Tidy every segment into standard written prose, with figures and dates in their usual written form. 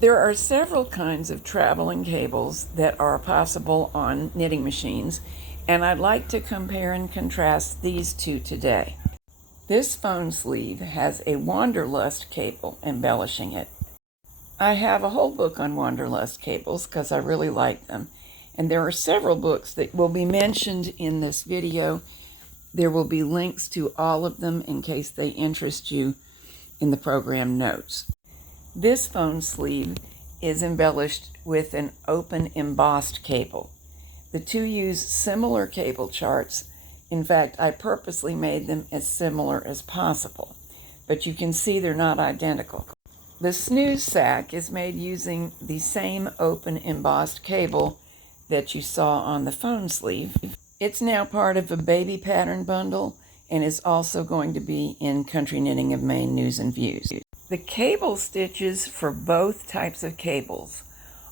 There are several kinds of traveling cables that are possible on knitting machines, and I'd like to compare and contrast these two today. This phone sleeve has a Wanderlust cable embellishing it. I have a whole book on Wanderlust cables because I really like them, and there are several books that will be mentioned in this video. There will be links to all of them in case they interest you in the program notes. This phone sleeve is embellished with an open embossed cable. The two use similar cable charts. In fact, I purposely made them as similar as possible, but you can see they're not identical. The Snooze sack is made using the same open embossed cable that you saw on the phone sleeve. It's now part of a baby pattern bundle and is also going to be in Country Knitting of Maine News and Views. The cable stitches for both types of cables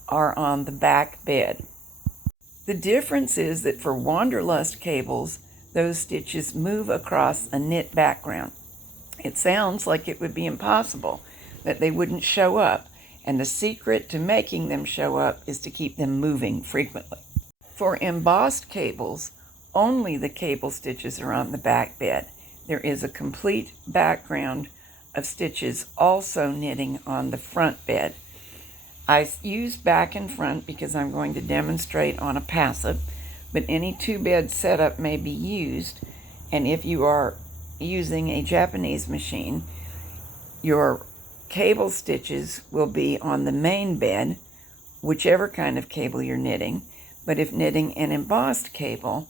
are on the back bed. The difference is that for Wanderlust cables, those stitches move across a knit background. It sounds like it would be impossible that they wouldn't show up, and the secret to making them show up is to keep them moving frequently. For embossed cables, only the cable stitches are on the back bed. There is a complete background of stitches also knitting on the front bed. I use back and front because I'm going to demonstrate on a passive, but any two-bed setup may be used, and if you are using a Japanese machine, your cable stitches will be on the main bed, whichever kind of cable you're knitting, but if knitting an embossed cable,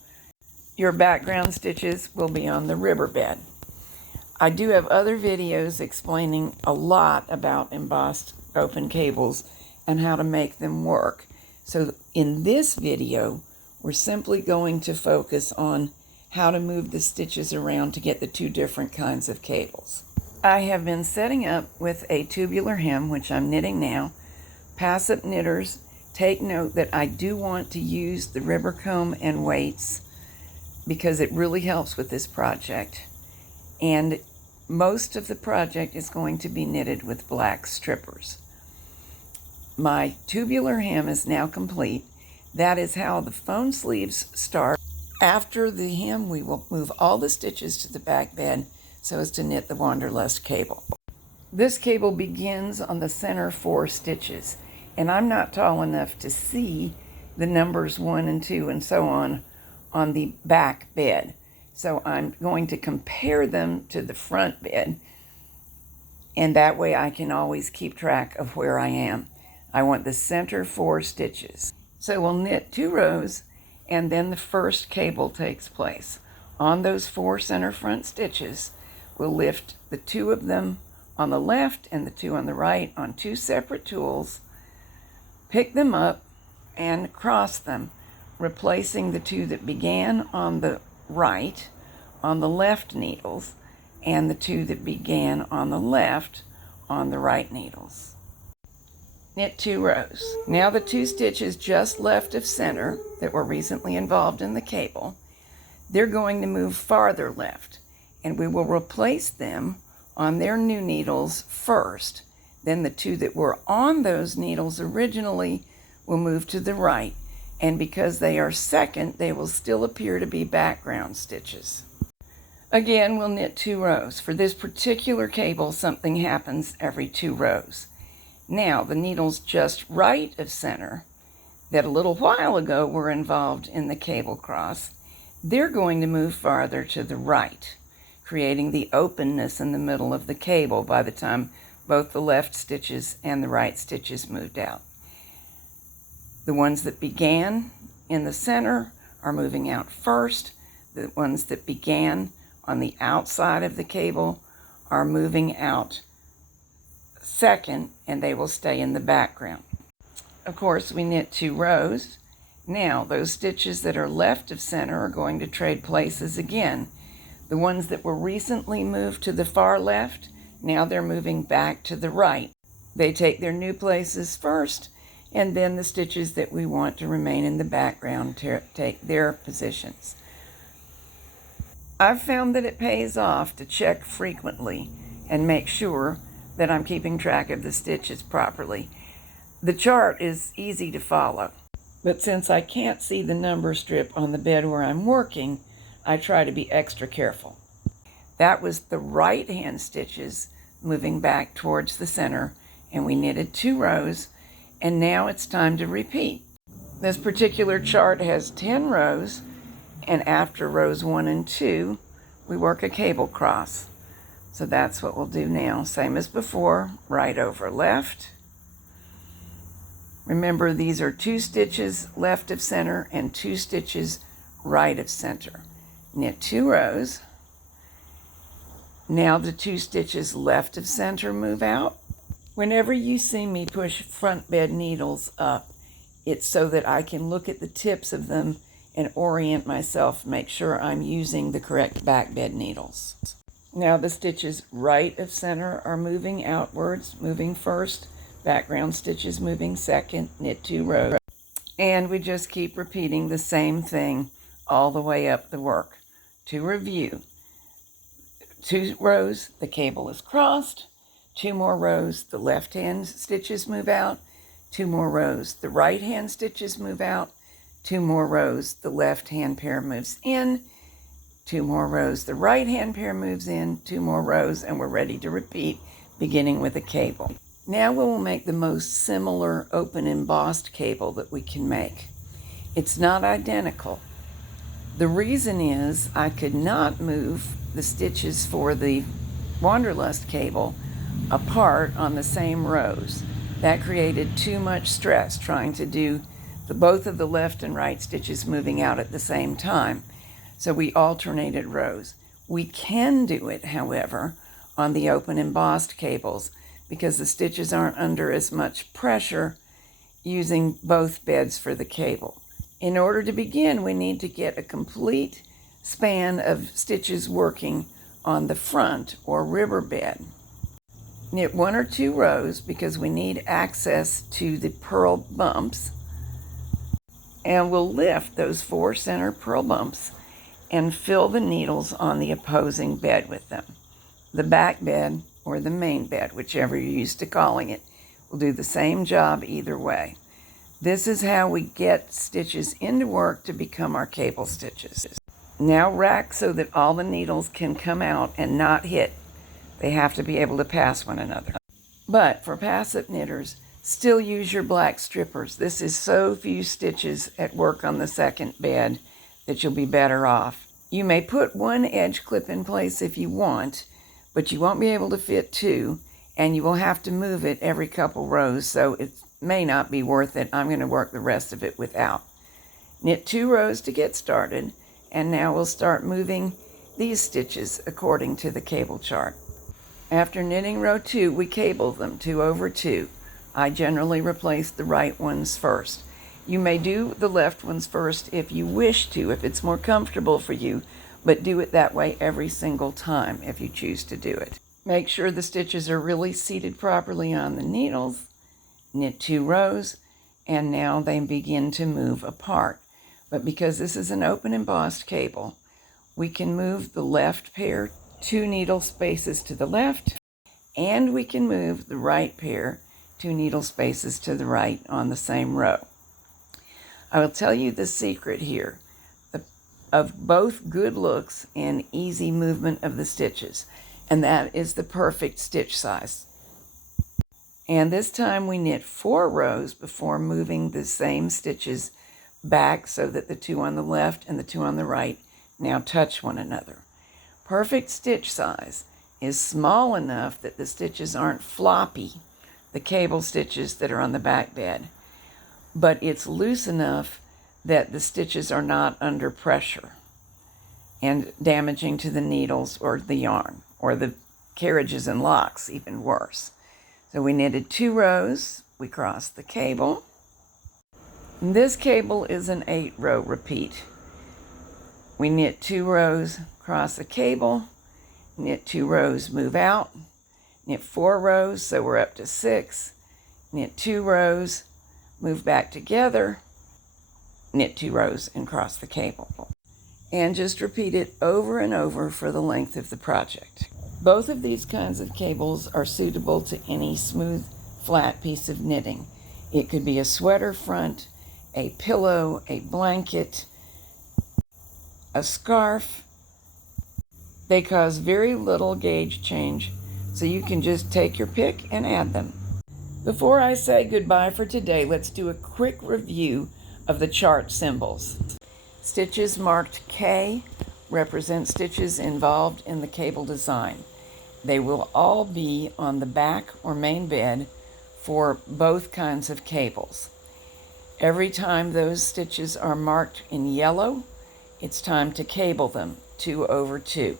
your background stitches will be on the river bed. I do have other videos explaining a lot about embossed open cables and how to make them work. So in this video, we're simply going to focus on how to move the stitches around to get the two different kinds of cables. I have been setting up with a tubular hem, which I'm knitting now. Passive knitters, take note that I do want to use the ribber comb and weights because it really helps with this project. And most of the project is going to be knitted with black strippers. My tubular hem is now complete. That is how the phone sleeves start. After the hem, we will move all the stitches to the back bed so as to knit the Wanderlust cable. This cable begins on the center 4 stitches, and I'm not tall enough to see the numbers 1 and 2 and so on the back bed. So I'm going to compare them to the front bed, and that way I can always keep track of where I am. I want the center 4 stitches. So we'll knit 2 rows, and then the first cable takes place. On those 4 center front stitches, we'll lift the 2 of them on the left and the 2 on the right on 2 separate tools, pick them up, and cross them, replacing the 2 that began on the right on the left needles and the 2 that began on the left on the right needles. Knit 2 rows. Now the 2 stitches just left of center that were recently involved in the cable, they're going to move farther left, and we will replace them on their new needles first. Then the 2 that were on those needles originally will move to the right, and because they are second, they will still appear to be background stitches. Again, we'll knit 2 rows. For this particular cable, something happens every 2 rows. Now, the needles just right of center that a little while ago were involved in the cable cross, they're going to move farther to the right, creating the openness in the middle of the cable by the time both the left stitches and the right stitches moved out. The ones that began in the center are moving out first. The ones that began on the outside of the cable are moving out second, and they will stay in the background. Of course, we knit 2 rows. Now, those stitches that are left of center are going to trade places again. The ones that were recently moved to the far left, now they're moving back to the right. They take their new places first, and then the stitches that we want to remain in the background take their positions. I've found that it pays off to check frequently and make sure that I'm keeping track of the stitches properly. The chart is easy to follow, but since I can't see the number strip on the bed where I'm working, I try to be extra careful. That was the right hand stitches moving back towards the center, and we knitted 2 rows, and now it's time to repeat. This particular chart has 10 rows, and after rows 1 and 2, we work a cable cross. So that's what we'll do now. Same as before, right over left. Remember, these are 2 stitches left of center and 2 stitches right of center. Knit 2 rows. Now the 2 stitches left of center move out. Whenever you see me push front bed needles up, it's so that I can look at the tips of them and orient myself, make sure I'm using the correct back bed needles. Now the stitches right of center are moving outwards, moving first, background stitches moving second, knit 2 rows. And we just keep repeating the same thing all the way up the work. To review, 2 rows, the cable is crossed, 2 more rows, the left hand stitches move out, 2 more rows, the right hand stitches move out, 2 more rows, the left hand pair moves in, 2 more rows, the right hand pair moves in, 2 more rows, and we're ready to repeat, beginning with a cable. Now we will make the most similar open embossed cable that we can make. It's not identical. The reason is I could not move the stitches for the Wanderlust cable apart on the same rows. That created too much stress trying to do both of the left and right stitches moving out at the same time. So we alternated rows. We can do it, however, on the open embossed cables because the stitches aren't under as much pressure using both beds for the cable. In order to begin, we need to get a complete span of stitches working on the front or river bed. Knit 1 or 2 rows because we need access to the purl bumps, and we'll lift those 4 center purl bumps and fill the needles on the opposing bed with them. The back bed or the main bed, whichever you're used to calling it, will do the same job either way. This is how we get stitches into work to become our cable stitches. Now rack so that all the needles can come out and not hit. They have to be able to pass one another. But for passive knitters, still use your black strippers. This is so few stitches at work on the second bed that you'll be better off. You may put 1 edge clip in place if you want, but you won't be able to fit 2, and you will have to move it every couple rows, so it may not be worth it. I'm going to work the rest of it without. Knit 2 rows to get started, and now we'll start moving these stitches according to the cable chart. After knitting row 2, we cable them 2 over 2. I generally replace the right ones first. You may do the left ones first if you wish to, if it's more comfortable for you, but do it that way every single time if you choose to do it. Make sure the stitches are really seated properly on the needles. Knit 2 rows, and now they begin to move apart. But because this is an open embossed cable, we can move the left pair 2 needle spaces to the left, and we can move the right pair 2 needle spaces to the right on the same row. I will tell you the secret here of both good looks and easy movement of the stitches, and that is the perfect stitch size. And this time we knit 4 rows before moving the same stitches back so that the 2 on the left and the 2 on the right now touch one another. Perfect stitch size is small enough that the stitches aren't floppy, the cable stitches that are on the back bed, but it's loose enough that the stitches are not under pressure and damaging to the needles or the yarn, or the carriages and locks, even worse. So we knitted 2 rows, we crossed the cable. And this cable is an 8-row repeat. We knit 2 rows, cross the cable, knit 2 rows, move out, knit 4 rows, so we're up to 6, knit 2 rows, move back together, knit 2 rows, and cross the cable. And just repeat it over and over for the length of the project. Both of these kinds of cables are suitable to any smooth, flat piece of knitting. It could be a sweater front, a pillow, a blanket, a scarf. They cause very little gauge change, so you can just take your pick and add them. Before I say goodbye for today, let's do a quick review of the chart symbols. Stitches marked K represent stitches involved in the cable design. They will all be on the back or main bed for both kinds of cables. Every time those stitches are marked in yellow, it's time to cable them 2/2.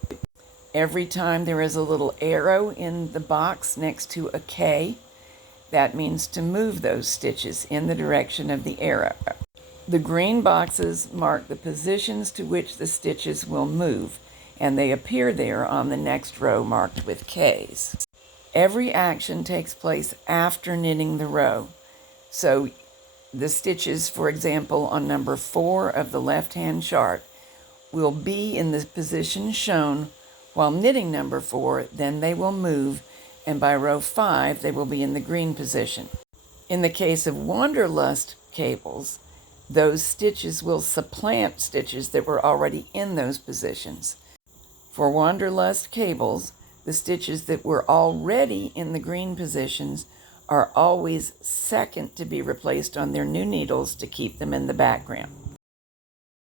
Every time there is a little arrow in the box next to a K, that means to move those stitches in the direction of the arrow. The green boxes mark the positions to which the stitches will move, and they appear there on the next row marked with Ks. Every action takes place after knitting the row. So the stitches, for example, on number 4 of the left-hand chart will be in the position shown while knitting number 4, then they will move, and by row 5, they will be in the green position. In the case of Wanderlust cables, those stitches will supplant stitches that were already in those positions. For Wanderlust cables, the stitches that were already in the green positions are always second to be replaced on their new needles to keep them in the background.